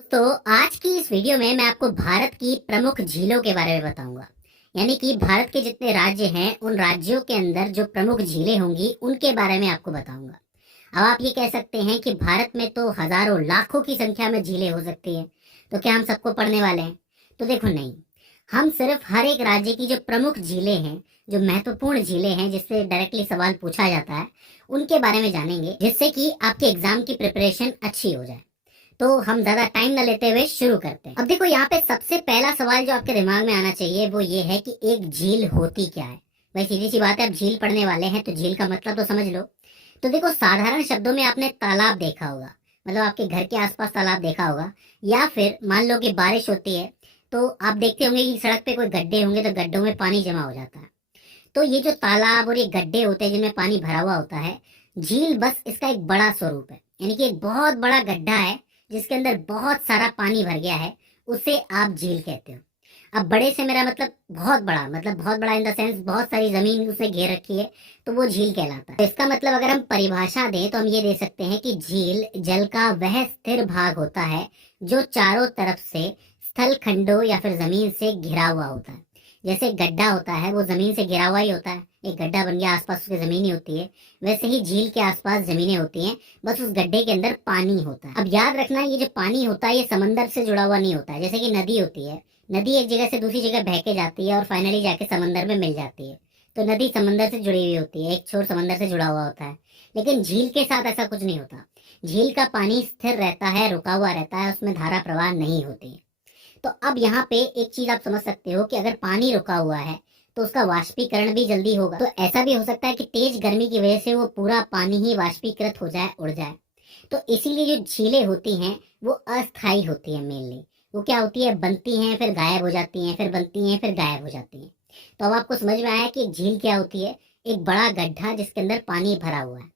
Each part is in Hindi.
दोस्तों, आज की इस वीडियो में मैं आपको भारत की प्रमुख झीलों के बारे में बताऊंगा। यानी कि भारत के जितने राज्य हैं उन राज्यों के अंदर जो प्रमुख झीलें होंगी उनके बारे में आपको बताऊंगा। अब आप ये कह सकते हैं कि भारत में तो हजारों लाखों की संख्या में झीलें हो सकती हैं, तो क्या हम सबको पढ़ने वाले हैं? तो देखो, नहीं। हम सिर्फ हर एक राज्य की जो प्रमुख झीलें हैं, जो महत्वपूर्ण झीलें हैं जिससे डायरेक्टली सवाल पूछा जाता है, उनके बारे में जानेंगे, जिससे कि आपके एग्जाम की प्रिपरेशन अच्छी हो जाए। तो हम ज्यादा टाइम न लेते हुए शुरू करते हैं। अब देखो, यहाँ पे सबसे पहला सवाल जो आपके दिमाग में आना चाहिए वो ये है कि एक झील होती क्या है। भाई, सीधी सी बात है, आप झील पढ़ने वाले हैं तो झील का मतलब तो समझ लो। तो देखो, साधारण शब्दों में आपने तालाब देखा होगा, मतलब आपके घर के आसपास तालाब देखा होगा, या फिर मान लो कि बारिश होती है तो आप देखते होंगे कि सड़क पे कोई गड्ढे होंगे तो गड्ढों में पानी जमा हो जाता है। तो ये जो तालाब और ये गड्ढे होते हैं जिनमें पानी भरा हुआ होता है, झील बस इसका एक बड़ा स्वरूप है। यानी कि एक बहुत बड़ा गड्ढा है जिसके अंदर बहुत सारा पानी भर गया है, उसे आप झील कहते हो। अब बड़े से मेरा मतलब बहुत बड़ा, मतलब बहुत बड़ा इन द सेंस बहुत सारी जमीन उसने घेर रखी है, तो वो झील कहलाता है। तो इसका मतलब अगर हम परिभाषा दें तो हम ये दे सकते हैं कि झील जल का वह स्थिर भाग होता है जो चारों तरफ से स्थल खंडों या फिर जमीन से घिरा हुआ होता है। जैसे गड्ढा होता है वो जमीन से घिरा हुआ ही होता है, एक गड्ढा बन गया, आसपास उसकी जमीन ही होती है। वैसे ही झील के आसपास जमीनें होती हैं, बस उस गड्ढे के अंदर पानी होता है। अब याद रखना, ये जो पानी होता है ये समंदर से जुड़ा हुआ नहीं होता है। जैसे कि नदी होती है, नदी एक जगह से दूसरी जगह बह के जाती है और फाइनली जाके समंदर में मिल जाती है। तो नदी समंदर से जुड़ी हुई होती है, एक छोर समंदर से जुड़ा हुआ होता है। लेकिन झील के साथ ऐसा कुछ नहीं होता। झील का पानी स्थिर रहता है, रुका हुआ रहता है, उसमें धारा प्रवाह नहीं होती है। तो अब यहाँ पे एक चीज आप समझ सकते हो कि अगर पानी रुका हुआ है तो उसका वाष्पीकरण भी जल्दी होगा। तो ऐसा भी हो सकता है कि तेज गर्मी की वजह से वो पूरा पानी ही वाष्पीकृत हो जाए, उड़ जाए। तो इसीलिए जो झीलें होती हैं वो अस्थायी होती है। मेनली वो क्या होती है, बनती हैं फिर गायब हो जाती हैं, फिर बनती हैं फिर गायब हो जाती हैं। तो अब आपको समझ में आया कि एक झील क्या होती है, एक बड़ा गड्ढा जिसके अंदर पानी भरा हुआ है।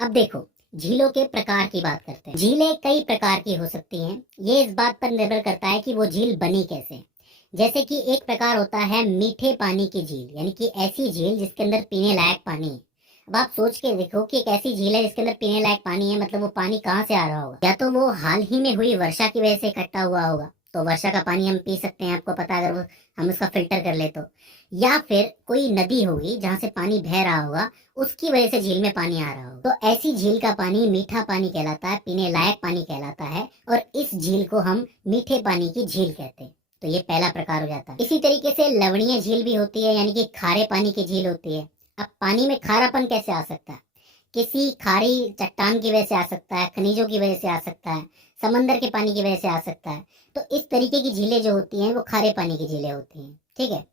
अब देखो, झीलों के प्रकार की बात करते हैं। झीलें कई प्रकार की हो सकती हैं, ये इस बात पर निर्भर करता है कि वो झील बनी कैसे। जैसे कि एक प्रकार होता है मीठे पानी की झील, यानी कि ऐसी झील जिसके अंदर पीने लायक पानी है। अब आप सोच के देखो कि एक ऐसी झील है जिसके अंदर पीने लायक पानी है, मतलब वो पानी कहाँ से आ रहा होगा? या तो वो हाल ही में हुई वर्षा की वजह से इकट्ठा हुआ होगा, तो वर्षा का पानी हम पी सकते हैं, आपको पता है, अगर वो हम उसका फिल्टर कर ले तो। या फिर कोई नदी होगी जहाँ से पानी बह रहा होगा, उसकी वजह से झील में पानी आ रहा हो। तो ऐसी झील का पानी मीठा पानी कहलाता है, पीने लायक पानी कहलाता है, और इस झील को हम मीठे पानी की झील कहते हैं। तो ये पहला प्रकार हो जाता है। इसी तरीके से लवणीय झील भी होती है, यानी कि खारे पानी की झील होती है। अब पानी में खारापन कैसे आ सकता है? किसी खारी चट्टान की वजह से आ सकता है, खनिजों की वजह से आ सकता है, समंदर के पानी की वजह से आ सकता है। तो इस तरीके की झीलें जो होती हैं वो खारे पानी की झीलें होती हैं। ठीक है।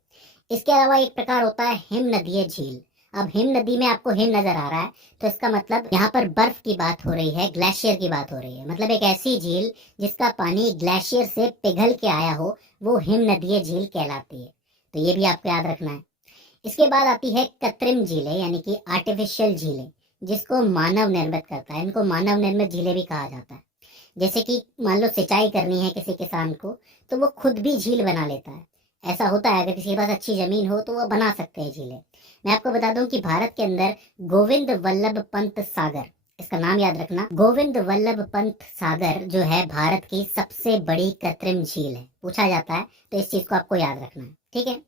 इसके अलावा एक प्रकार होता है हिम नदीय झील। अब हिम नदी में आपको हिम नजर आ रहा है, तो इसका मतलब यहाँ पर बर्फ की बात हो रही है, ग्लेशियर की बात हो रही है। मतलब एक ऐसी झील जिसका पानी ग्लेशियर से पिघल के आया हो, वो हिम नदीय झील कहलाती है। तो ये भी आपको याद रखना है। इसके बाद आती है कृत्रिम झीलें, यानी कि आर्टिफिशियल झीलें, जिसको मानव निर्मित करता है। इनको मानव निर्मित झीलें भी कहा जाता है। जैसे कि मान लो सिंचाई करनी है किसी किसान को, तो वो खुद भी झील बना लेता है। ऐसा होता है, अगर किसी के पास अच्छी जमीन हो तो वो बना सकते हैं झीलें। मैं आपको बता दूं कि भारत के अंदर गोविंद वल्लभ पंत सागर, इसका नाम याद रखना, गोविंद वल्लभ पंत सागर जो है भारत की सबसे बड़ी कृत्रिम झील है। पूछा जाता है तो इस चीज को आपको याद रखना है। ठीक है।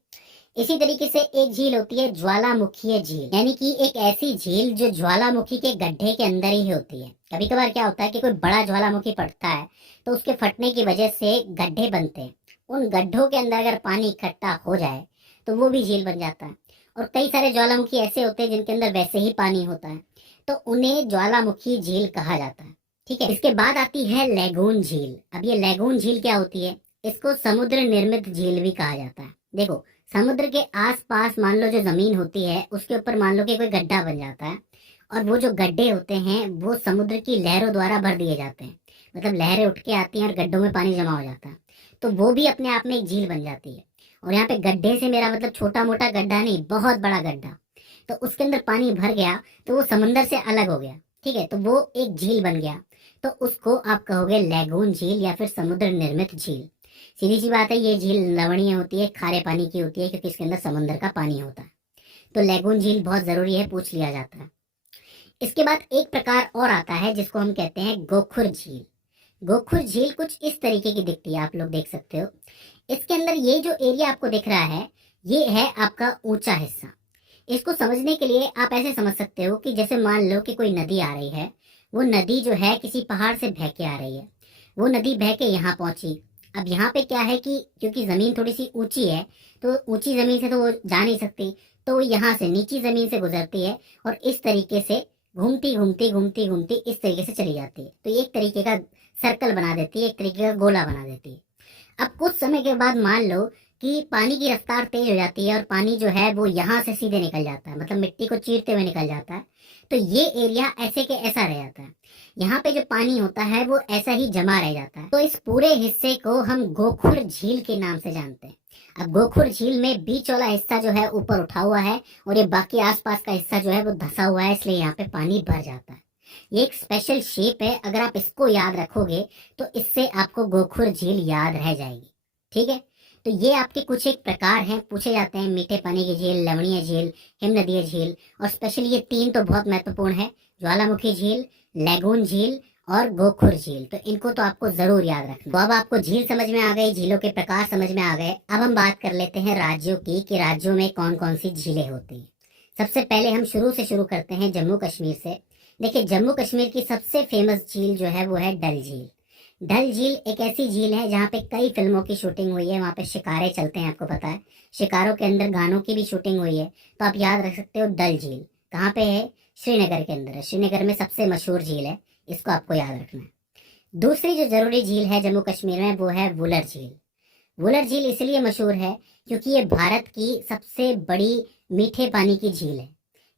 इसी तरीके से एक झील होती है ज्वालामुखीय झील, यानी कि एक ऐसी झील जो ज्वालामुखी के गड्ढे के अंदर ही होती है। कभी कभार क्या होता है कि कोई बड़ा ज्वालामुखी फटता है तो उसके फटने की वजह से गड्ढे बनते हैं। उन गड्ढों के अंदर अगर पानी इकट्ठा हो जाए तो वो भी झील बन जाता है। और कई सारे ज्वालामुखी ऐसे होते हैं जिनके अंदर वैसे ही पानी होता है, तो उन्हें ज्वालामुखी झील कहा जाता है। ठीक है। इसके बाद आती है लैगून झील। अब ये लैगून झील क्या होती है? इसको समुद्र निर्मित झील भी कहा जाता है। देखो, समुद्र के आसपास मान लो जो जमीन होती है उसके ऊपर मान लो कि कोई गड्ढा बन जाता है, और वो जो गड्ढे होते हैं वो समुद्र की लहरों द्वारा भर दिए जाते हैं। मतलब लहरें उठ के आती हैं और गड्ढों में पानी जमा हो जाता है, तो वो भी अपने आप में एक झील बन जाती है। और यहाँ पे गड्ढे से मेरा मतलब छोटा मोटा गड्ढा नहीं, बहुत बड़ा गड्ढा। तो उसके अंदर पानी भर गया तो वो समंदर से अलग हो गया। ठीक है। तो वो एक झील बन गया, तो उसको आप कहोगे लैगून झील या फिर समुद्र निर्मित झील। सीधी सी बात है, ये झील लवणीय होती है, खारे पानी की होती है, क्योंकि इसके अंदर समंदर का पानी होता है। तो लैगून झील बहुत जरूरी है, पूछ लिया जाता है। इसके बाद एक प्रकार और आता है जिसको हम कहते हैं गोखुर झील। गोखुर झील कुछ इस तरीके की दिखती है, आप लोग देख सकते हो। इसके अंदर ये जो एरिया आपको दिख रहा है, ये है आपका ऊंचा हिस्सा। इसको समझने के लिए आप ऐसे समझ सकते हो कि जैसे मान लो कि कोई नदी आ रही है, वो नदी जो है किसी पहाड़ से बह के आ रही है, वो नदी बह के यहाँ पहुंची। अब यहाँ पे क्या है कि क्योंकि जमीन थोड़ी सी ऊंची है, तो ऊंची जमीन से तो वो जा नहीं सकती, तो वो यहाँ से नीची जमीन से गुजरती है और इस तरीके से घूमती घूमती घूमती घूमती इस तरीके से चली जाती है। तो ये एक तरीके का सर्कल बना देती है, एक तरीके का गोला बना देती है। अब कुछ समय के बाद मान लो कि पानी की रफ्तार तेज हो जाती है और पानी जो है वो यहाँ से सीधे निकल जाता है, मतलब मिट्टी को चीरते हुए निकल जाता है। तो ये एरिया ऐसे के ऐसा रह जाता है, यहाँ पे जो पानी होता है वो ऐसा ही जमा रह जाता है। तो इस पूरे हिस्से को हम गोखुर झील के नाम से जानते हैं। अब गोखुर झील में बीच वाला हिस्सा जो है ऊपर उठा हुआ है और ये बाकी आसपास का हिस्सा जो है वो धंसा हुआ है, इसलिए यहाँ पे पानी भर जाता है। ये एक स्पेशल शेप है, अगर आप इसको याद रखोगे तो इससे आपको गोखुर झील याद रह जाएगी। ठीक है, तो ये आपके कुछ एक प्रकार हैं, पूछे जाते हैं। मीठे पानी की झील, लवणीय झील, हिमनदीय झील, और स्पेशली ये तीन तो बहुत महत्वपूर्ण है, ज्वालामुखी झील, लैगून झील और गोखुर झील। तो इनको तो आपको जरूर याद रखना। तो अब आपको झील समझ में आ गई, झीलों के प्रकार समझ में आ गए। अब हम बात कर लेते हैं राज्यों की कि राज्यों में कौन कौन सी झीलें होती हैं। सबसे पहले हम शुरू करते हैं जम्मू कश्मीर से। देखिए, जम्मू कश्मीर की सबसे फेमस झील जो है वो है डल झील। डल झील एक ऐसी झील है जहाँ पे कई फिल्मों की शूटिंग हुई है, वहाँ पे शिकारे चलते हैं, आपको पता है। शिकारों के अंदर गानों की भी शूटिंग हुई है, तो आप याद रख सकते हो डल झील कहाँ पे है, श्रीनगर के अंदर है। श्रीनगर में सबसे मशहूर झील है, इसको आपको याद रखना है। दूसरी जो जरूरी झील है जम्मू कश्मीर में वो है वुलर झील। वुलर झील इसलिए मशहूर है क्योंकि ये भारत की सबसे बड़ी मीठे पानी की झील है।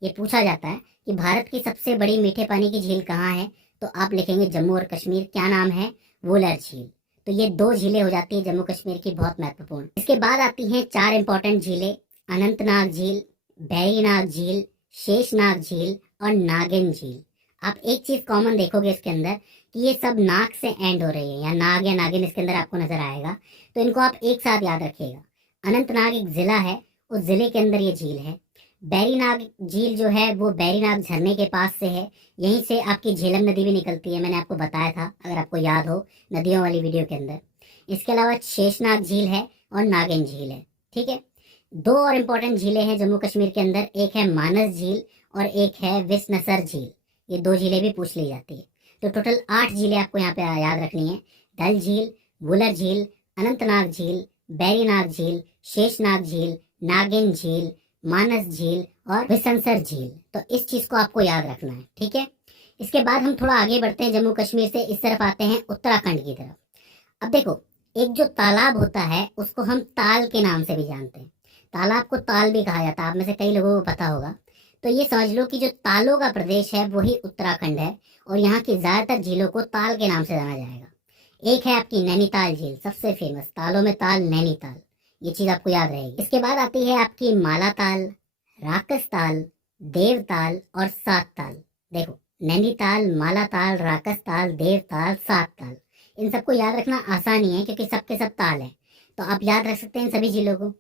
ये पूछा जाता है कि भारत की सबसे बड़ी मीठे पानी की झील कहाँ है, तो आप लिखेंगे जम्मू और कश्मीर, क्या नाम है, वुलर झील। तो ये दो झीलें हो जाती है जम्मू कश्मीर की, बहुत महत्वपूर्ण। इसके बाद आती हैं चार इंपॉर्टेंट झीलें, अनंतनाग झील, बैरीनाग झील, शेषनाग झील और नागिन झील। आप एक चीज कॉमन देखोगे इसके अंदर कि ये सब नाग से एंड हो रही है, या नाग या नागिन इसके अंदर आपको नजर आएगा, तो इनको आप एक साथ याद रखिएगा। अनंतनाग एक जिला है, उस जिले के अंदर ये झील है। बैरीनाग झील जो है वो बैरीनाग झरने के पास से है, यहीं से आपकी झेलम नदी भी निकलती है, मैंने आपको बताया था अगर आपको याद हो नदियों वाली वीडियो के अंदर। इसके अलावा शेषनाग झील है और नागिन झील है। ठीक है, दो और इम्पोर्टेंट झीलें हैं जम्मू कश्मीर के अंदर, एक है मानस झील और एक है विसनसर झील। ये दो झीलें भी पूछ ली जाती है। तो टोटल 8 झीलें आपको यहाँ पे याद रखनी है। डल झील, वुलर झील, अनंतनाग झील, बैरीनाग झील, शेषनाग झील, नागिन झील, मानस झील और विसनसर झील। तो इस चीज को आपको याद रखना है। ठीक है, इसके बाद हम थोड़ा आगे बढ़ते हैं जम्मू कश्मीर से, इस तरफ आते हैं उत्तराखंड की तरफ। अब देखो, एक जो तालाब होता है उसको हम ताल के नाम से भी जानते हैं। तालाब को ताल भी कहा जाता है, आप में से कई लोगों को पता होगा। तो ये समझ लो कि जो तालों का प्रदेश है वही उत्तराखंड है, और यहाँ की ज्यादातर झीलों को ताल के नाम से जाना जाएगा। एक है आपकी नैनीताल झील, सबसे फेमस, तालों में ताल, नैनीताल, ये चीज आपको याद रहेगी। इसके बाद आती है आपकी मालाताल, राकसताल, देवताल और सातताल। देखो, नैनीताल, मालाताल, राकसताल, देवताल, सातताल, इन सबको याद रखना आसान ही है क्योंकि सबके सब ताल है, तो आप याद रख सकते हैं सभी झीलों को।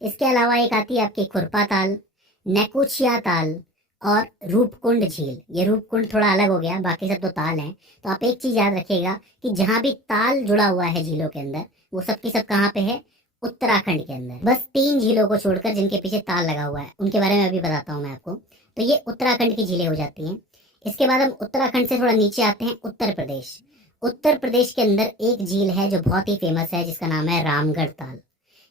इसके अलावा एक आती है आपकी खुरपा ताल, नेकुचिया ताल और रूपकुंड झील। ये रूपकुंड थोड़ा अलग हो गया, बाकी सब तो ताल हैं। तो आप एक चीज याद रखिएगा कि जहां भी ताल जुड़ा हुआ है झीलों के अंदर, वो सब की सब कहाँ पे है, उत्तराखंड के अंदर। बस 3 झीलों को छोड़कर जिनके पीछे ताल लगा हुआ है, उनके बारे में अभी बताता हूँ मैं आपको। तो ये उत्तराखंड की झीलें हो जाती हैं। इसके बाद हम उत्तराखंड से थोड़ा नीचे आते हैं, उत्तर प्रदेश। उत्तर प्रदेश के अंदर एक झील है जो बहुत ही फेमस है, जिसका नाम है रामगढ़ ताल।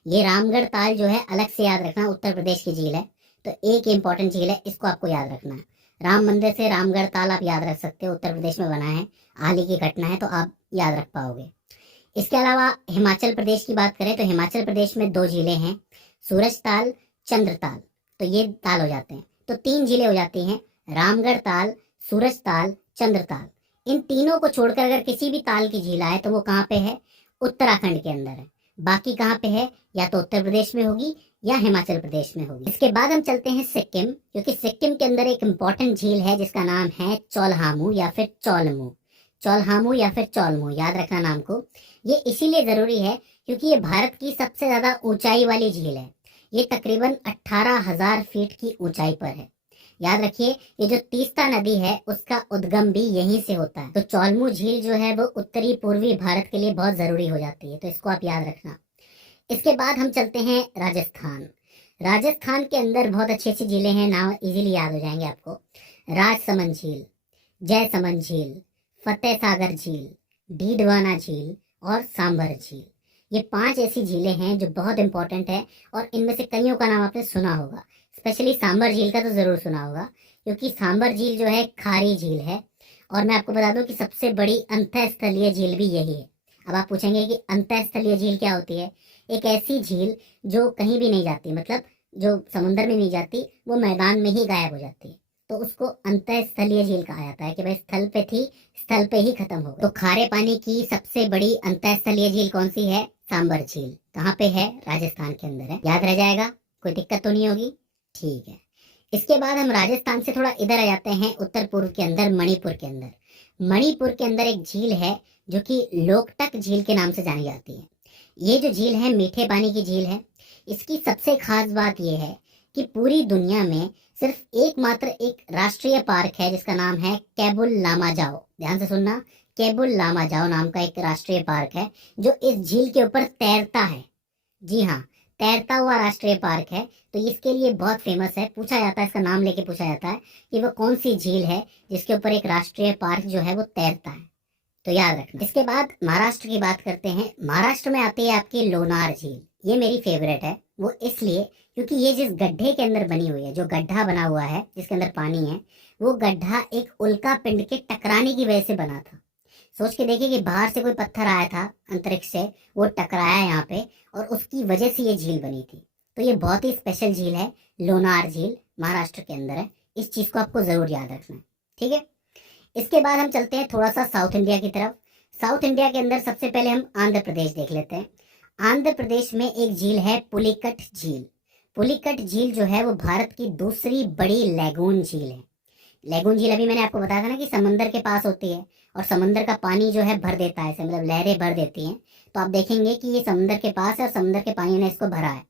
ये रामगढ़ ताल जो है अलग से याद रखना, उत्तर प्रदेश की झील है, तो एक इंपॉर्टेंट झील है, इसको आपको याद रखना है। राम मंदिर से रामगढ़ ताल आप याद रख सकते हो, उत्तर प्रदेश में बना है, हाल ही की घटना है, तो आप याद रख पाओगे। इसके अलावा हिमाचल प्रदेश की बात करें तो हिमाचल प्रदेश में 2 झीलें हैं, सूरज ताल, चंद्र ताल। तो ये ताल हो जाते हैं, तो 3 झीलें हो जाती हैं, रामगढ़ ताल, सूरज ताल, चंद्र ताल। इन तीनों को छोड़कर अगर किसी भी ताल की झील आए तो वो कहाँ पे है, उत्तराखंड के अंदर है। बाकी कहाँ पे है, या तो उत्तर प्रदेश में होगी या हिमाचल प्रदेश में होगी। इसके बाद हम चलते हैं सिक्किम, क्योंकि सिक्किम के अंदर एक इम्पॉर्टेंट झील है जिसका नाम है चौलहामू या फिर चौलमू। चौलहामू या फिर चौलमू, याद रखना नाम को। ये इसीलिए जरूरी है क्योंकि ये भारत की सबसे ज्यादा ऊंचाई वाली झील है। ये तकरीबन 18,000 फीट की ऊंचाई पर है। याद रखिए, ये जो तीस्ता नदी है उसका उद्गम भी यहीं से होता है। तो चौलमू झील जो है वो उत्तरी पूर्वी भारत के लिए बहुत जरूरी हो जाती है, तो इसको आप याद रखना। इसके बाद हम चलते हैं राजस्थान। राजस्थान के अंदर बहुत अच्छी अच्छी झीलें हैं, नाम इजीली याद हो जाएंगे आपको। राजसमंद झील, जयसमंद झील, फतेह सागर झील, डीडवाना झील और सांभर झील। ये 5 ऐसी झीलें हैं जो बहुत इंपॉर्टेंट है, और इनमें से कईयों का नाम आपने सुना होगा। स्पेशली सांभर झील का तो जरूर सुना होगा, क्योंकि सांभर झील जो है खारी झील है। और मैं आपको बता दूं कि सबसे बड़ी अंतःस्थलीय झील भी यही है। अब आप पूछेंगे कि अंतःस्थलीय झील क्या होती है। एक ऐसी झील जो कहीं भी नहीं जाती, मतलब जो समुद्र में नहीं जाती, वो मैदान में ही गायब हो जाती है, तो उसको अंतःस्थलीय झील कहा जाता है कि भाई स्थल पे थी, स्थल पे ही खत्म हो गई। तो खारे पानी की सबसे बड़ी अंतःस्थलीय झील कौन सी है? सांबर झील। कहाँ पे है? राजस्थान के अंदर है। याद रह जाएगा, कोई दिक्कत तो नहीं होगी? ठीक है। इसके बाद हम राजस्थान से थोड़ा इधर आ जाते हैं, उत्तर पूर्व के अंदर, मणिपुर के अंदर। मणिपुर के अंदर एक झील है जो कि लोकटक झील के नाम से जानी जाती है। ये जो झील है मीठे पानी की झील है। इसकी सबसे खास बात यह है कि पूरी दुनिया में सिर्फ एकमात्र एक राष्ट्रीय पार्क है जिसका नाम है केबुल लामाजाओ। ध्यान से सुनना, केबुल लामाजाओ नाम का एक राष्ट्रीय पार्क है जो इस झील के ऊपर तैरता है। जी हाँ, तैरता हुआ राष्ट्रीय पार्क है। तो इसके लिए बहुत फेमस है, पूछा जाता है, इसका नाम लेके पूछा जाता है कि वो कौन सी झील है जिसके ऊपर एक राष्ट्रीय पार्क जो है वो तैरता है। तो याद रखना। इसके बाद महाराष्ट्र की बात करते हैं। महाराष्ट्र में आती है आपकी लोनार झील। ये मेरी फेवरेट है, वो इसलिए क्योंकि ये जिस गड्ढे के अंदर बनी हुई है, जो गड्ढा बना हुआ है जिसके अंदर पानी है, वो गड्ढा एक उल्का पिंड के टकराने की वजह से बना था। सोच के देखिए कि बाहर से कोई पत्थर आया था अंतरिक्ष से, वो टकराया यहाँ पे, और उसकी वजह से ये झील बनी थी। तो ये बहुत ही स्पेशल झील है, लोनार झील महाराष्ट्र के अंदर है। इस चीज को आपको जरूर याद रखना है, ठीक है। इसके बाद हम चलते हैं थोड़ा सा साउथ इंडिया की तरफ। साउथ इंडिया के अंदर सबसे पहले हम आंध्र प्रदेश देख लेते हैं। आंध्र प्रदेश में एक झील है पुलिकट झील। पुलिकट झील जो है वो भारत की दूसरी बड़ी लैगून झील है। लैगून झील अभी मैंने आपको बताया था ना कि समंदर के पास होती है, और समंदर का पानी जो है भर देता है इसे, मतलब लहरें भर देती हैं। तो आप देखेंगे कि ये समंदर के पास है और समंदर के पानी ने इसको भरा है।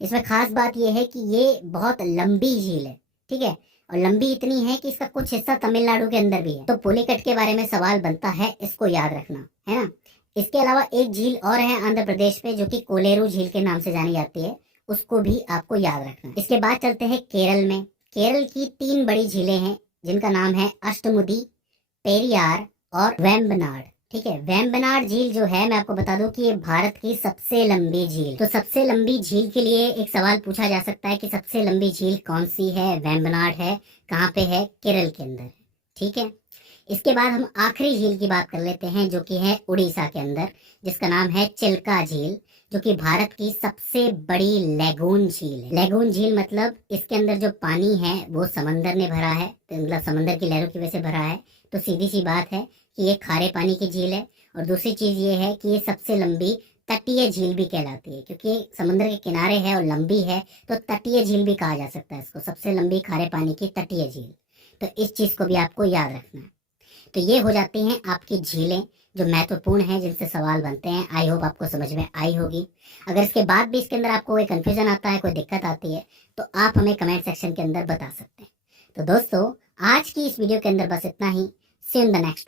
इसमें खास बात यह है कि ये बहुत लंबी झील है, ठीक है, और लंबी इतनी है कि इसका कुछ हिस्सा तमिलनाडु के अंदर भी है। तो पुलिकट के बारे में सवाल बनता है, इसको याद रखना है ना। इसके अलावा एक झील और है आंध्र प्रदेश में जो कि कोलेरू झील के नाम से जानी जाती है, उसको भी आपको याद रखना है। इसके बाद चलते हैं केरल में। केरल की 3 बड़ी झीलें हैं जिनका नाम है अष्टमुदी, पेरियार और वेम्बनाड, ठीक है। वेम्बनाड झील जो है, मैं आपको बता दूं कि ये भारत की सबसे लंबी झील। तो सबसे लंबी झील के लिए एक सवाल पूछा जा सकता है कि सबसे लंबी झील कौन सी है? वेम्बनाड है। कहाँ पे है? केरल के अंदर, ठीक है। इसके बाद हम आखिरी झील की बात कर लेते हैं जो कि है उड़ीसा के अंदर, जिसका नाम है चिल्का झील, जो कि भारत की सबसे बड़ी लैगून झील है। लैगून झील मतलब इसके अंदर जो पानी है वो समंदर ने भरा है, तो मतलब समंदर की लहरों की वजह से भरा है। तो सीधी सी बात है कि ये खारे पानी की झील है। और दूसरी चीज ये है कि ये सबसे लंबी तटीय झील भी कहलाती है, क्योंकि ये समुद्र के किनारे है और लंबी है, तो तटीय झील भी कहा जा सकता है इसको, सबसे लंबी खारे पानी की तटीय झील। तो इस चीज को भी आपको याद रखना है। तो ये हो जाती हैं आपकी झीलें जो महत्वपूर्ण हैं, जिनसे सवाल बनते हैं। आई होप आपको समझ में आई होगी। अगर इसके बाद भी इसके अंदर आपको कोई कंफ्यूजन आता है, कोई दिक्कत आती है, तो आप हमें कमेंट सेक्शन के अंदर बता सकते हैं। तो दोस्तों, आज की इस वीडियो के अंदर बस इतना ही। सी यू इन द नेक्स्ट।